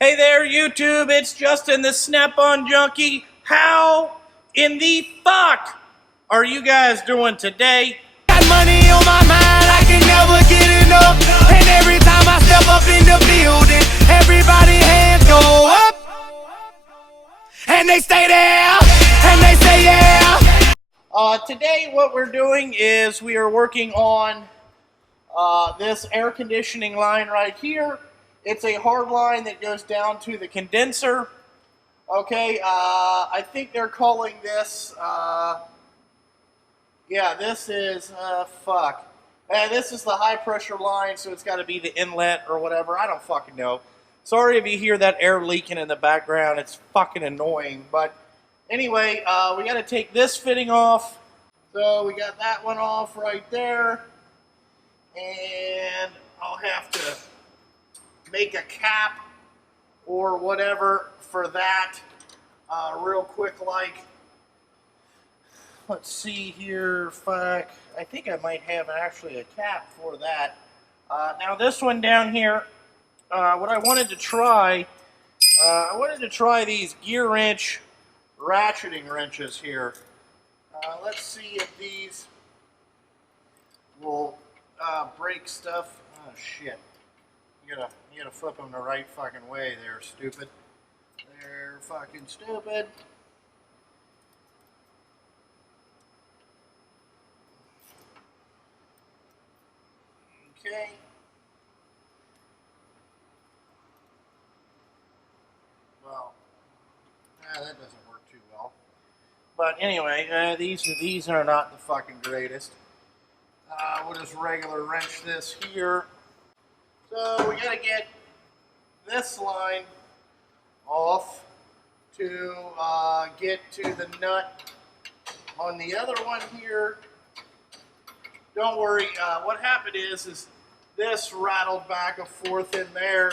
Hey there, YouTube, it's Justin the Snap-on Junkie. How in the fuck are you guys doing today? Got money on my mind, I can never get enough. And every time I step up in the building, everybody hands go up. And they stay there, and they say yeah. Today what we're doing is we are working on this air conditioning line right here. It's a hard line that goes down to the condenser. Okay, I think they're calling this, yeah, this is, this is the high pressure line, so it's got to be the inlet or whatever. I don't fucking know. Sorry if you hear that air leaking in the background. It's fucking annoying. But anyway, we got to take this fitting off. So we got that one off right there. And I'll have to make a cap or whatever for that real quick like. Let's see here, fuck. I think I might have actually a cap for that. Now this one down here, what I wanted to try, these gear wrench ratcheting wrenches here. Let's see if these will break stuff. Oh shit. You gotta flip them the right fucking way there, stupid. They're fucking stupid. Okay. Well, that doesn't work too well. But anyway, these are not the fucking greatest. We'll just regular wrench this here. So we gotta get this line off to get to the nut on the other one here. Don't worry, what happened is this rattled back and forth in there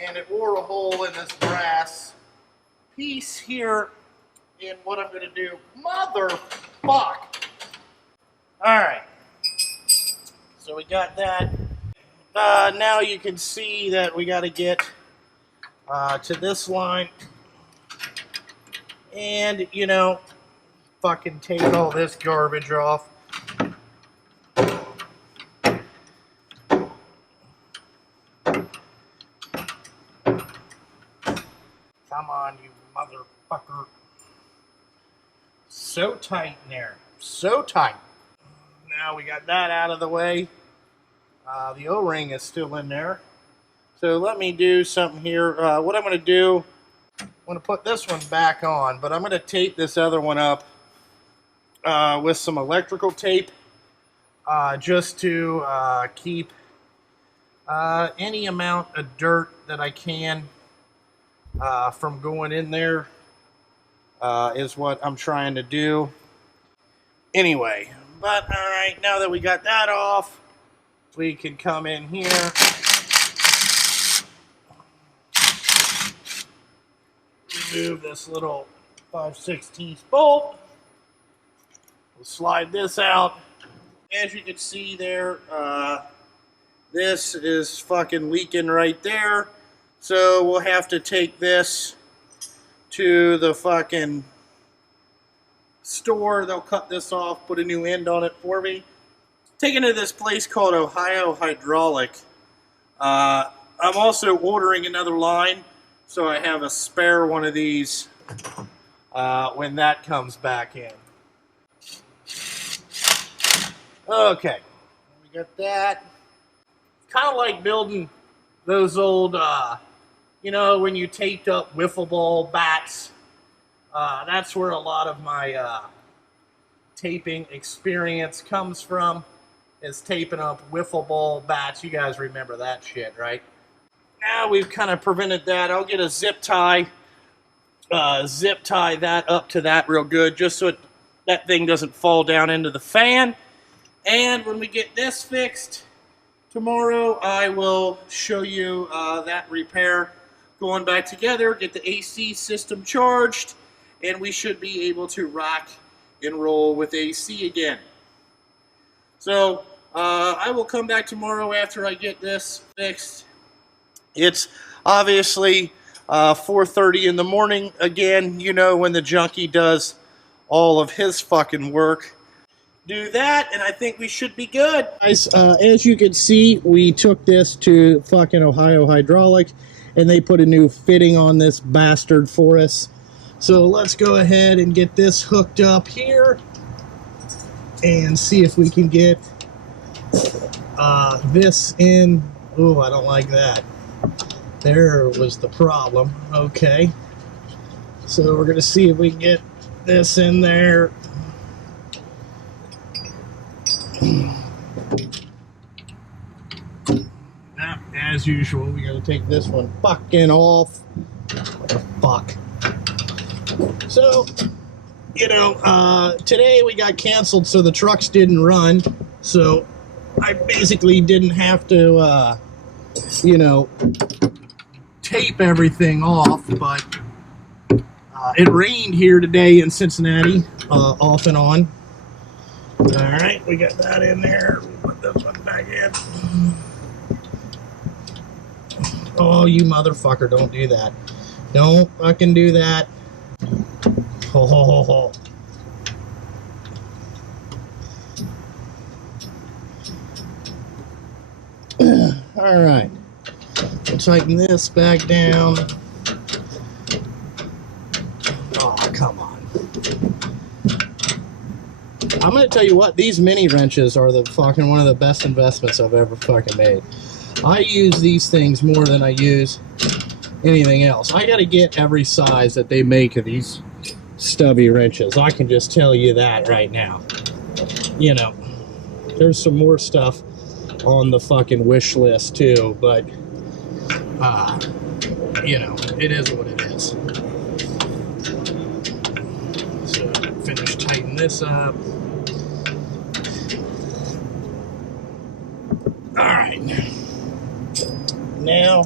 and it wore a hole in this brass piece here. And what I'm gonna do, motherfuck. Alright, so we got that. Now you can see that we got to get to this line and, you know, fucking take all this garbage off. Come on, you motherfucker. So tight in there. So tight. Now we got that out of the way. The O-ring is still in there. So let me do something here. What I'm going to do, I'm going to put this one back on, but I'm going to tape this other one up with some electrical tape just to keep any amount of dirt that I can from going in there is what I'm trying to do. Anyway, but alright, now that we got that off, we can come in here, remove this little 5/16 bolt, we'll slide this out. As you can see there, this is fucking leaking right there, so we'll have to take this to the fucking store. They'll cut this off, put a new end on it for me. Taken to this place called Ohio Hydraulic. I'm also ordering another line, so I have a spare one of these when that comes back in. Okay, we got that. Kind of like building those old, you know, when you taped up wiffle ball bats. That's where a lot of my taping experience comes from. Is taping up wiffle ball bats. You guys remember that shit, right? Now we've kind of prevented that. I'll get a zip tie that up to that real good, just so that thing doesn't fall down into the fan. And when we get this fixed tomorrow, I will show you that repair going back together, get the AC system charged, and we should be able to rock and roll with AC again. So, I will come back tomorrow after I get this fixed. It's obviously 4:30 in the morning again, you know, when the junkie does all of his fucking work. Do that, and I think we should be good. Guys, as you can see, we took this to fucking Ohio Hydraulic, and they put a new fitting on this bastard for us. So let's go ahead and get this hooked up here and see if we can get this in. Oh, I don't like that. There was the problem. Okay. So we're going to see if we can get this in there. Now, as usual, we got to take this one fucking off. What the fuck? So, you know, today we got canceled, so the trucks didn't run. So I basically didn't have to, you know, tape everything off. But it rained here today in Cincinnati, off and on. All right, we got that in there. We'll put this one back in. Oh, you motherfucker, don't do that. Don't fucking do that. Ho, ho, ho, ho. All right. We'll tighten this back down. Oh, come on. I'm going to tell you what, these mini wrenches are the fucking one of the best investments I've ever fucking made. I use these things more than I use anything else. I got to get every size that they make of these stubby wrenches. I can just tell you that right now. You know, there's some more stuff on the fucking wish list too, but you know, it is what it is. So finish tightening this up. All right. Now,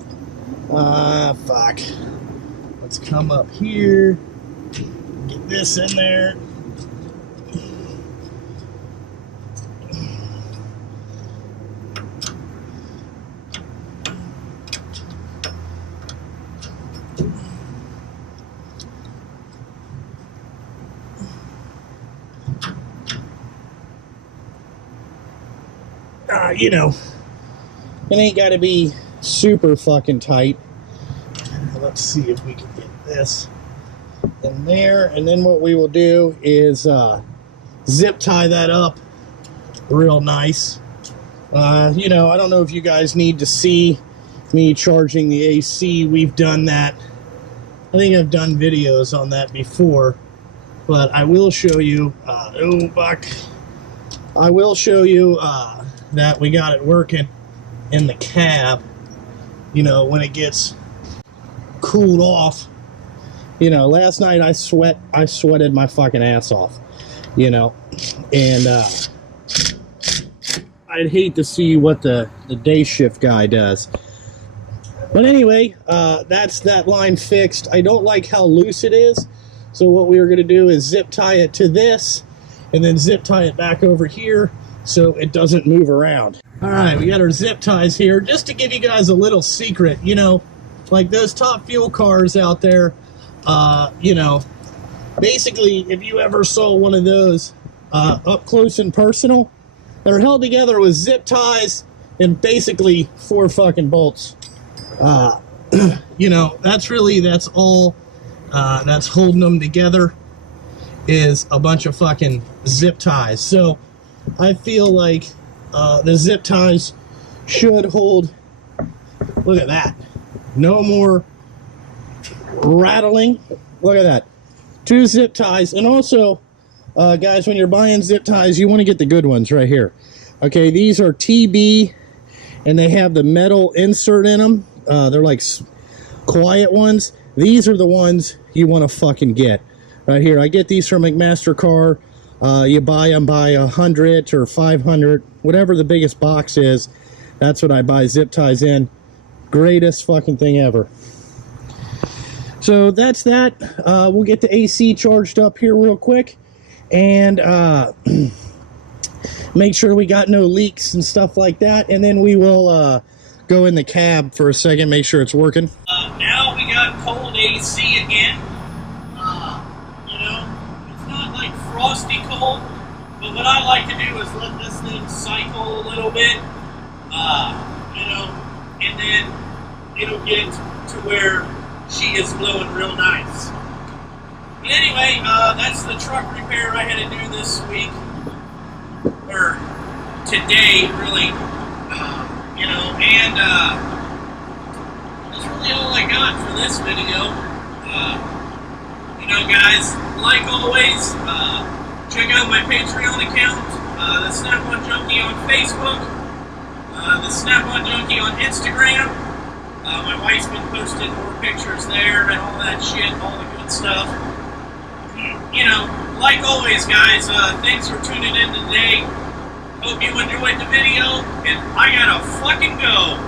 fuck. Let's come up here. Get this in there. You know, it ain't got to be super fucking tight. Let's see if we can get this in there, and then what we will do is zip tie that up real nice. You know, I don't know if you guys need to see me charging the AC. We've done that. I think I've done videos on that before, but I will show you. Oh, fuck. I will show you that we got it working in the cab. You know, when it gets cooled off. You know, last night I sweated my fucking ass off. You know, and I'd hate to see what the day shift guy does. But anyway, that's that line fixed. I don't like how loose it is. So what we were going to do is zip tie it to this, and then zip tie it back over here so it doesn't move around. All right, we got our zip ties here. Just to give you guys a little secret, you know, like those Top Fuel cars out there, you know, basically if you ever saw one of those up close and personal, they're held together with zip ties and basically 4 fucking bolts. You know, that's all that's holding them together is a bunch of fucking zip ties. So I feel like the zip ties should hold. Look at that. No more rattling. Look at that. 2 zip ties. And also, guys, when you're buying zip ties, you want to get the good ones right here. Okay, these are TB, and they have the metal insert in them. They're like quiet ones. These are the ones you want to fucking get. Right here. I get these from McMaster-Carr. You buy them by 100 or 500, whatever the biggest box is. That's what I buy zip ties in. Greatest fucking thing ever. So that's that. We'll get the AC charged up here real quick, and make sure we got no leaks and stuff like that, and then we will go in the cab for a second, make sure it's working. Now we got got cold AC again. You know, it's not like frosty cold, but what I like to do is let this thing cycle a little bit, you know, and then it'll get to where she is blowing real nice. But anyway, that's the truck repair I had to do this week, or today, really, you know, and that's really all I got for this video. You know, guys, like always, check out my Patreon account, the Snap-on Junkie on Facebook, the Snap-on Junkie on Instagram. My wife's been posting more pictures there and all that shit, all the good stuff. You know, like always, guys, thanks for tuning in today. Hope you enjoyed the video, and I gotta fucking go.